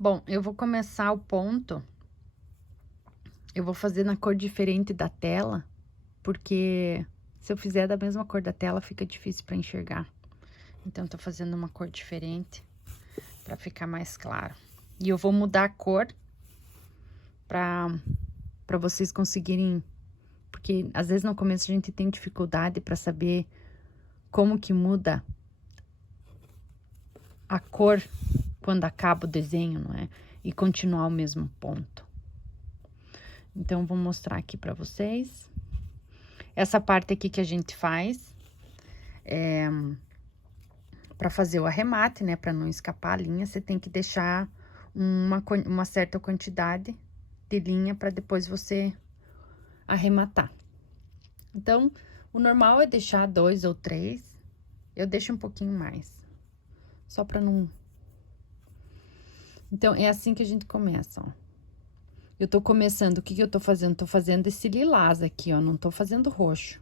Bom, eu vou começar o ponto, eu vou fazer na cor diferente da tela, porque se eu fizer da mesma cor da tela, fica difícil para enxergar. Então, eu tô fazendo uma cor diferente, para ficar mais claro. E eu vou mudar a cor, para vocês conseguirem, porque às vezes no começo a gente tem dificuldade para saber como que muda a cor quando acaba o desenho, não é? E continuar o mesmo ponto. Então, vou mostrar aqui para vocês. Essa parte aqui que a gente faz para fazer o arremate, né? Para não escapar a linha, você tem que deixar uma certa quantidade de linha para depois você arrematar. Então, o normal é deixar 2 ou 3. Eu deixo um pouquinho mais, só para não... Então, é assim que a gente começa, ó. Eu tô começando, o que que eu tô fazendo? Tô fazendo esse lilás aqui, ó, não tô fazendo roxo.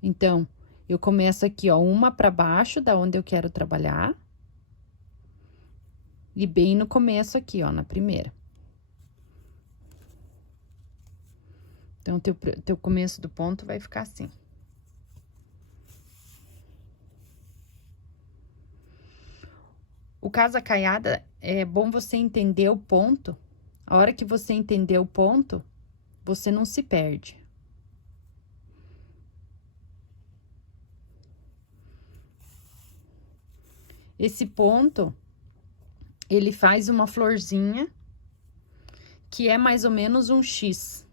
Então, eu começo aqui, ó, uma pra baixo da onde eu quero trabalhar. E bem no começo aqui, ó, na primeira. Então, teu começo do ponto vai ficar assim. O caso acaiada, é bom você entender o ponto. A hora que você entender o ponto, você não se perde. Esse ponto, ele faz uma florzinha, que é mais ou menos um X.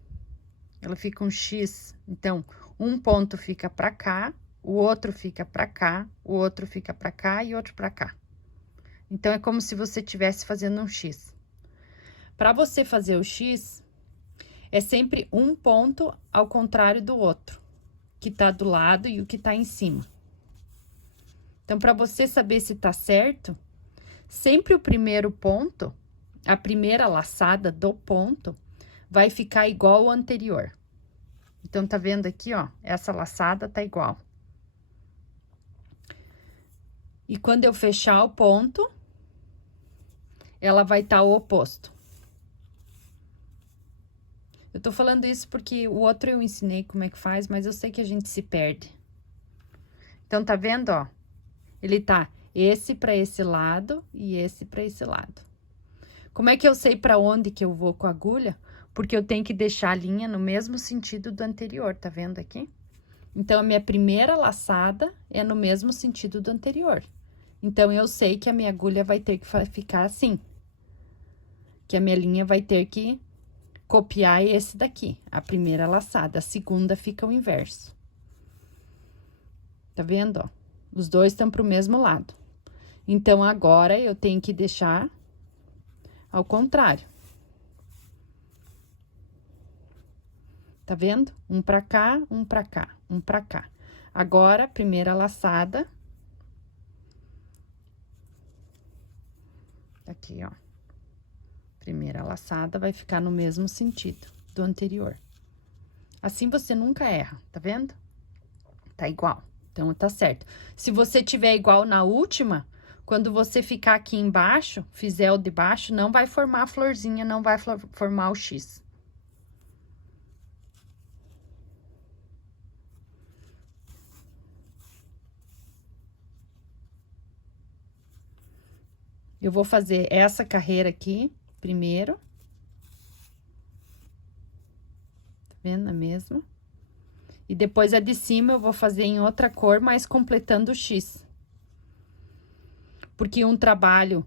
Ela fica um X. Então, um ponto fica pra cá, o outro fica pra cá, o outro fica pra cá e outro pra cá. Então, é como se você estivesse fazendo um X. Para você fazer o X, é sempre um ponto ao contrário do outro, que tá do lado e o que tá em cima. Então, para você saber se tá certo, sempre o primeiro ponto, a primeira laçada do ponto, vai ficar igual ao anterior. Então, tá vendo aqui, ó? Essa laçada tá igual. E quando eu fechar o ponto, ela vai estar o oposto. Eu tô falando isso porque o outro eu ensinei como é que faz, mas eu sei que a gente se perde. Então, tá vendo, ó? Ele tá esse pra esse lado e esse pra esse lado. Como é que eu sei pra onde que eu vou com a agulha? Porque eu tenho que deixar a linha no mesmo sentido do anterior, tá vendo aqui? Então, a minha primeira laçada é no mesmo sentido do anterior. Então, eu sei que a minha agulha vai ter que ficar assim. Que a minha linha vai ter que copiar esse daqui, a primeira laçada. A segunda fica o inverso. Tá vendo, ó? Os dois estão pro mesmo lado. Então, agora, eu tenho que deixar ao contrário. Tá vendo? Um pra cá, um pra cá, um pra cá. Agora, primeira laçada. Aqui, ó. Primeira laçada vai ficar no mesmo sentido do anterior. Assim, você nunca erra, tá vendo? Tá igual. Então, tá certo. Se você tiver igual na última, quando você ficar aqui embaixo, fizer o de baixo, não vai formar a florzinha, não vai formar o X. Eu vou fazer essa carreira aqui primeiro. Tá vendo? A mesma. E depois a de cima eu vou fazer em outra cor, mas completando o X. Porque um trabalho,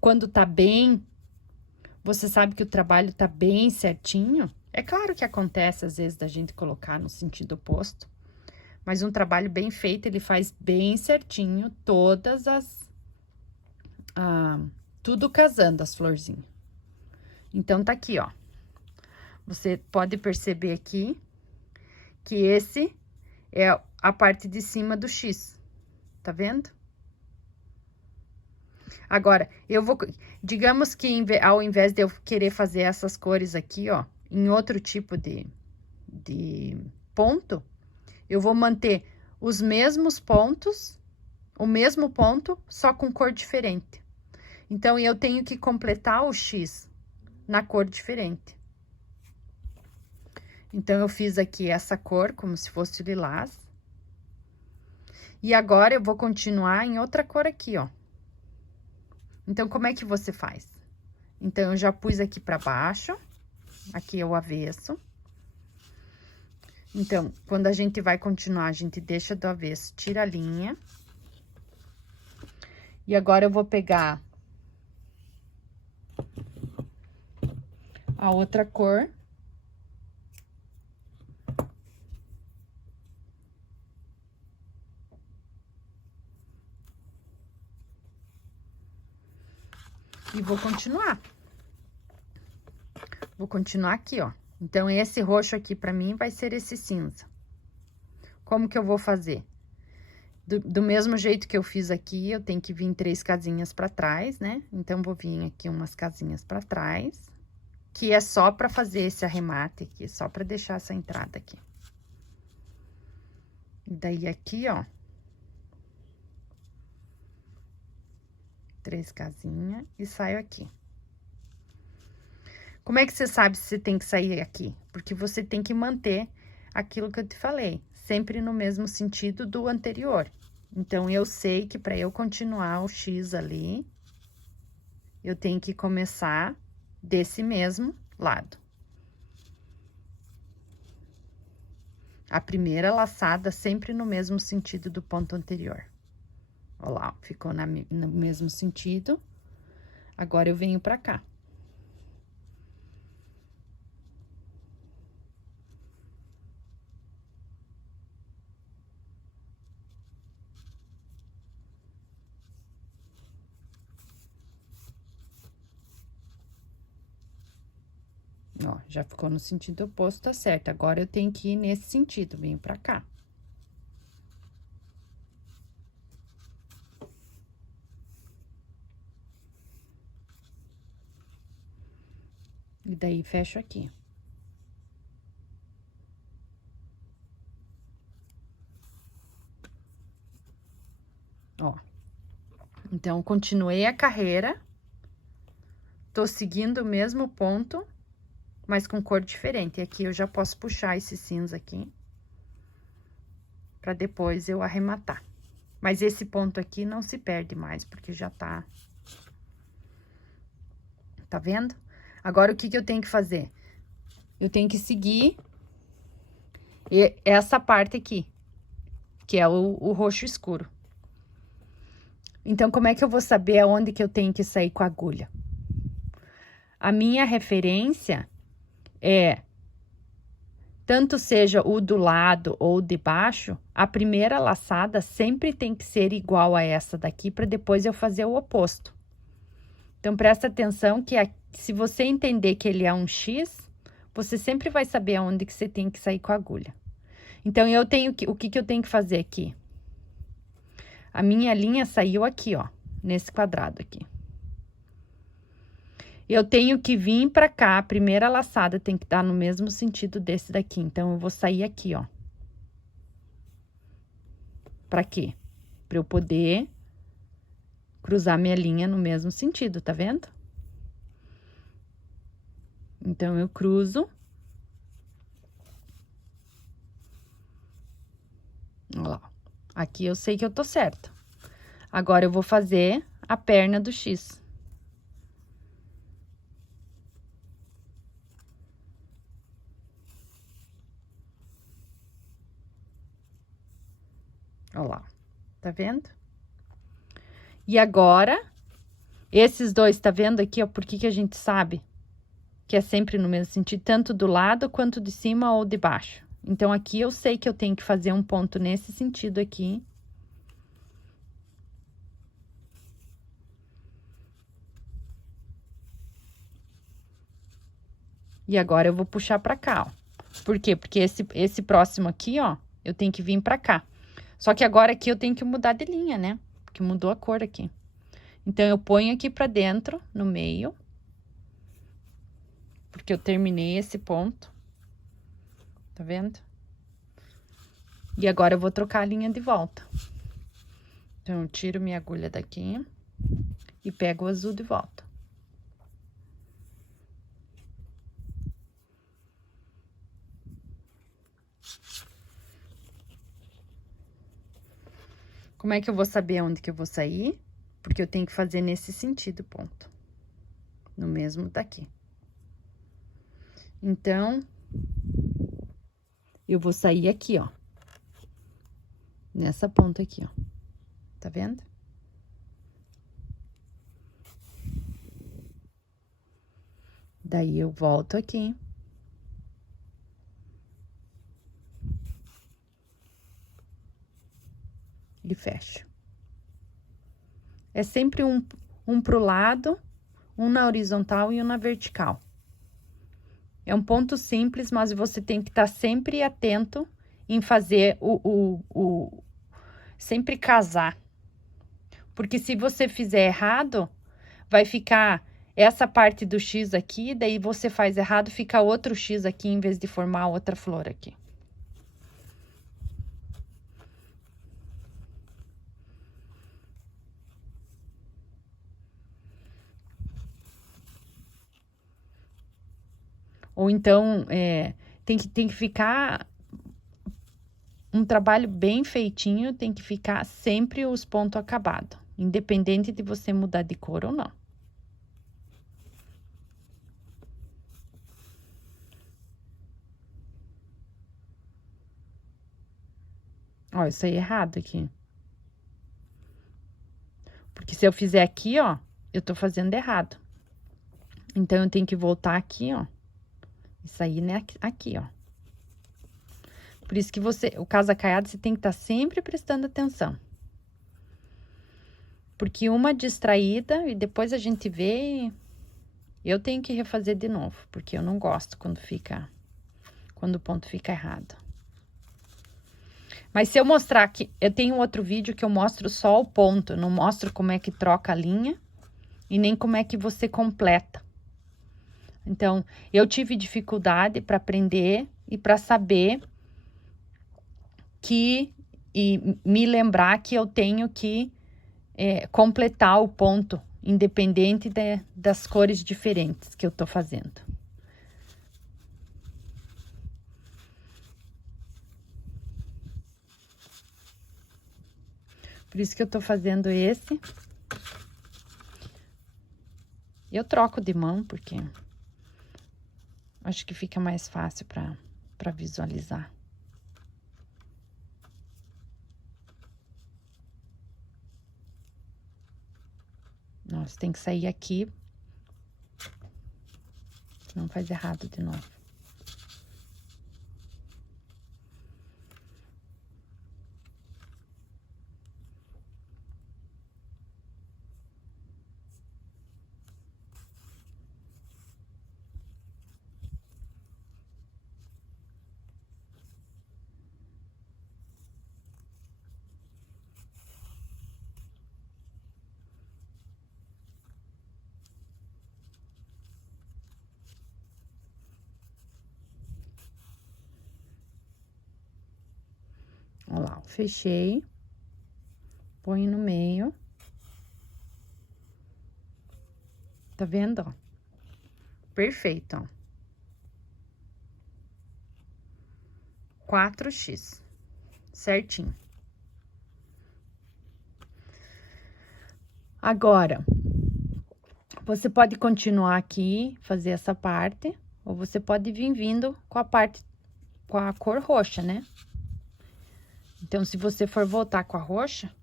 quando tá bem, você sabe que o trabalho tá bem certinho. É claro que acontece, às vezes, da gente colocar no sentido oposto. Mas um trabalho bem feito, ele faz bem certinho todas as... tudo casando as florzinhas. Então, tá aqui, ó. Você pode perceber aqui que esse é a parte de cima do X. Tá vendo? Agora, eu vou... Digamos que ao invés de eu querer fazer essas cores aqui, ó, em outro tipo de ponto, eu vou manter os mesmos pontos, o mesmo ponto, só com cor diferente. Então, eu tenho que completar o X na cor diferente. Então, eu fiz aqui essa cor, como se fosse lilás. E agora, eu vou continuar em outra cor aqui, ó. Então, como é que você faz? Então, eu já pus aqui pra baixo. Aqui é o avesso. Então, quando a gente vai continuar, a gente deixa do avesso, tira a linha. E agora, eu vou pegar a outra cor. E vou continuar. Vou continuar aqui, ó. Então, esse roxo aqui, pra mim, vai ser esse cinza. Como que eu vou fazer? Do mesmo jeito que eu fiz aqui, eu tenho que vir 3 casinhas pra trás, né? Então, vou vir aqui umas casinhas pra trás, que é só pra fazer esse arremate aqui, só pra deixar essa entrada aqui. E daí, aqui, ó. 3 casinhas e saio aqui. Como é que você sabe se você tem que sair aqui? Porque você tem que manter aquilo que eu te falei, sempre no mesmo sentido do anterior. Então, eu sei que para eu continuar o X ali, eu tenho que começar desse mesmo lado. A primeira laçada sempre no mesmo sentido do ponto anterior. Olha lá, ficou no mesmo sentido. Agora, eu venho pra cá. Ó, já ficou no sentido oposto, tá certo. Agora, eu tenho que ir nesse sentido, venho pra cá. E daí, fecho aqui. Ó. Então, continuei a carreira. Tô seguindo o mesmo ponto, mas com cor diferente. E aqui eu já posso puxar esse cinza aqui, pra depois eu arrematar. Mas esse ponto aqui não se perde mais, porque já tá... Tá vendo? Agora, o que que eu tenho que fazer? Eu tenho que seguir essa parte aqui, que é o roxo escuro. Então, como é que eu vou saber aonde que eu tenho que sair com a agulha? A minha referência é, tanto seja o do lado ou de baixo, a primeira laçada sempre tem que ser igual a essa daqui, para depois eu fazer o oposto. Então, presta atenção que se você entender que ele é um X, você sempre vai saber aonde que você tem que sair com a agulha. Então, o que que eu tenho que fazer aqui? A minha linha saiu aqui, ó, nesse quadrado aqui. Eu tenho que vir pra cá, a primeira laçada tem que dar no mesmo sentido desse daqui. Então, eu vou sair aqui, ó. Pra quê? Pra eu poder cruzar minha linha no mesmo sentido, tá vendo? Então, eu cruzo. Olha lá. Aqui eu sei que eu tô certa. Agora, eu vou fazer a perna do X. Olha lá. Tá vendo? E agora, esses dois, tá vendo aqui, ó, por que que a gente sabe que é sempre no mesmo sentido, tanto do lado quanto de cima ou de baixo. Então, aqui eu sei que eu tenho que fazer um ponto nesse sentido aqui. E agora, eu vou puxar pra cá, ó. Por quê? Porque esse próximo aqui, ó, eu tenho que vir pra cá. Só que agora aqui eu tenho que mudar de linha, né? Porque mudou a cor aqui. Então, eu ponho aqui pra dentro, no meio. Porque eu terminei esse ponto. Tá vendo? E agora, eu vou trocar a linha de volta. Então, eu tiro minha agulha daqui e pego o azul de volta. Como é que eu vou saber onde que eu vou sair? Porque eu tenho que fazer nesse sentido, ponto. No mesmo daqui. Então, eu vou sair aqui, ó. Nessa ponta aqui, ó. Tá vendo? Daí, eu volto aqui. E fecho. É sempre um pro lado, um na horizontal e um na vertical. É um ponto simples, mas você tem que estar sempre atento em fazer sempre casar. Porque se você fizer errado, vai ficar essa parte do X aqui, daí você faz errado, fica outro X aqui, em vez de formar outra flor aqui. Ou então, tem que ficar um trabalho bem feitinho, tem que ficar sempre os pontos acabados, independente de você mudar de cor ou não. Ó, eu saí errado aqui. Porque se eu fizer aqui, ó, eu tô fazendo errado. Então, eu tenho que voltar aqui, ó, e sair, né, aqui, ó. Por isso que o casa caiado, você tem que estar sempre prestando atenção. Porque uma distraída, e depois a gente vê, eu tenho que refazer de novo, porque eu não gosto quando o ponto fica errado. Mas se eu mostrar aqui, eu tenho outro vídeo que eu mostro só o ponto, eu não mostro como é que troca a linha e nem como é que você completa. Então, eu tive dificuldade para aprender e para saber e me lembrar que eu tenho que completar o ponto, independente das cores diferentes que eu tô fazendo. Por isso que eu tô fazendo esse. Eu troco de mão, porque acho que fica mais fácil para visualizar. Nossa, tem que sair aqui. Não faz errado de novo. Olha lá, fechei. Ponho no meio. Tá vendo, ó? Perfeito, ó. 4x. Certinho. Agora, você pode continuar aqui, fazer essa parte, ou você pode vir vindo com a cor roxa, né? Então, se você for voltar com a roxa,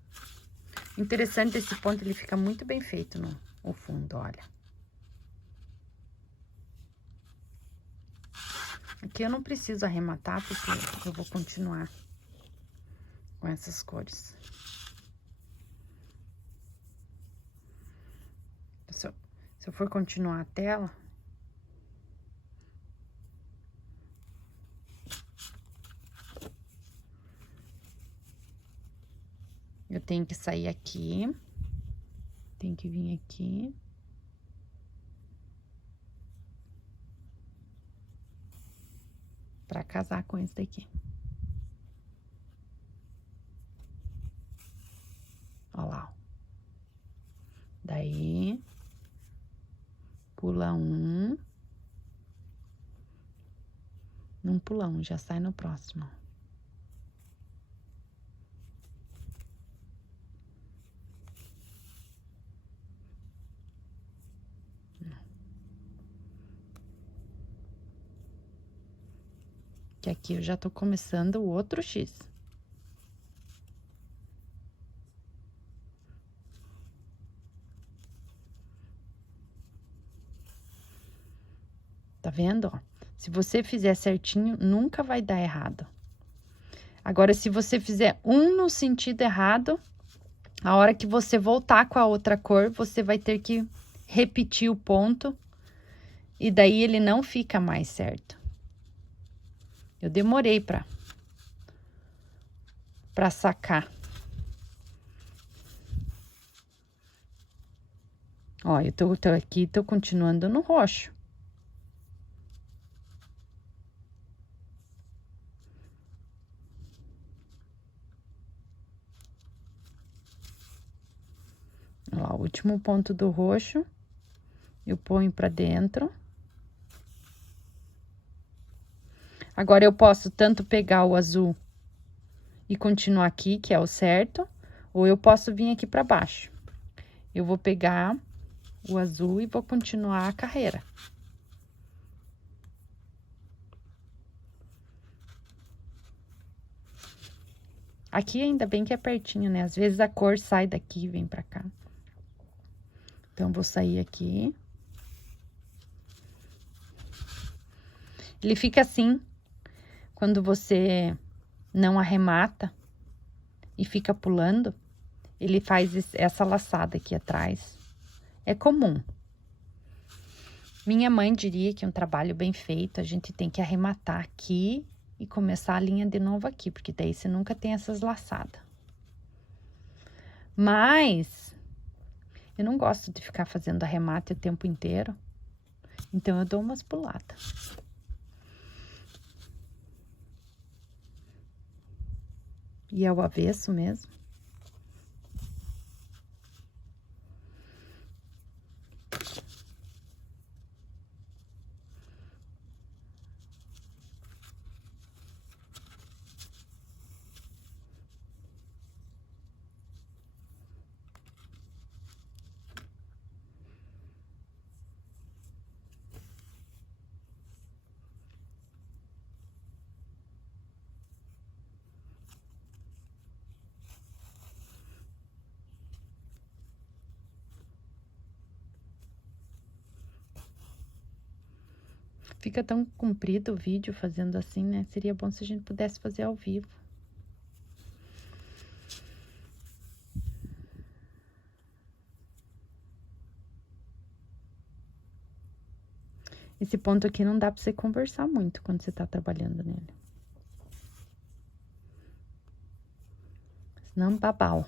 interessante esse ponto, ele fica muito bem feito no fundo, olha. Aqui eu não preciso arrematar, porque eu vou continuar com essas cores. Se eu for continuar a tela... Eu tenho que sair aqui. Tem que vir aqui. Pra casar com esse daqui. Ó lá, ó. Daí, pula um. Não pula um, já sai no próximo. Que aqui eu já tô começando o outro X. Tá vendo, ó? Se você fizer certinho, nunca vai dar errado. Agora, se você fizer um no sentido errado, a hora que você voltar com a outra cor, você vai ter que repetir o ponto. E daí ele não fica mais certo. Eu demorei pra sacar. Ó, eu tô aqui, tô continuando no roxo. Ó, o último ponto do roxo, eu ponho pra dentro. Agora, eu posso tanto pegar o azul e continuar aqui, que é o certo, ou eu posso vir aqui pra baixo. Eu vou pegar o azul e vou continuar a carreira. Aqui ainda bem que é pertinho, né? Às vezes a cor sai daqui e vem pra cá. Então, eu vou sair aqui. Ele fica assim, quando você não arremata e fica pulando, ele faz essa laçada aqui atrás. É comum. Minha mãe diria que um trabalho bem feito, a gente tem que arrematar aqui e começar a linha de novo aqui, porque daí você nunca tem essas laçadas. Mas eu não gosto de ficar fazendo arremate o tempo inteiro, então eu dou umas puladas. E é o avesso mesmo. Fica tão comprido o vídeo fazendo assim, né? Seria bom se a gente pudesse fazer ao vivo. Esse ponto aqui não dá pra você conversar muito quando você tá trabalhando nele. Senão, babau.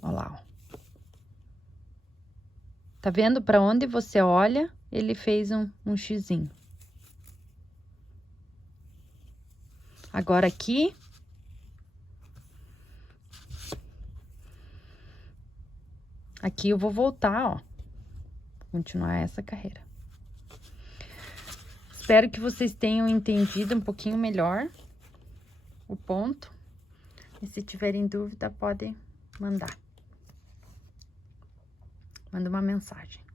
Olha lá, ó. Tá vendo? Pra onde você olha, ele fez um xizinho. Agora aqui. Aqui eu vou voltar, ó. Continuar essa carreira. Espero que vocês tenham entendido um pouquinho melhor o ponto. E se tiverem dúvida, podem mandar. Manda uma mensagem.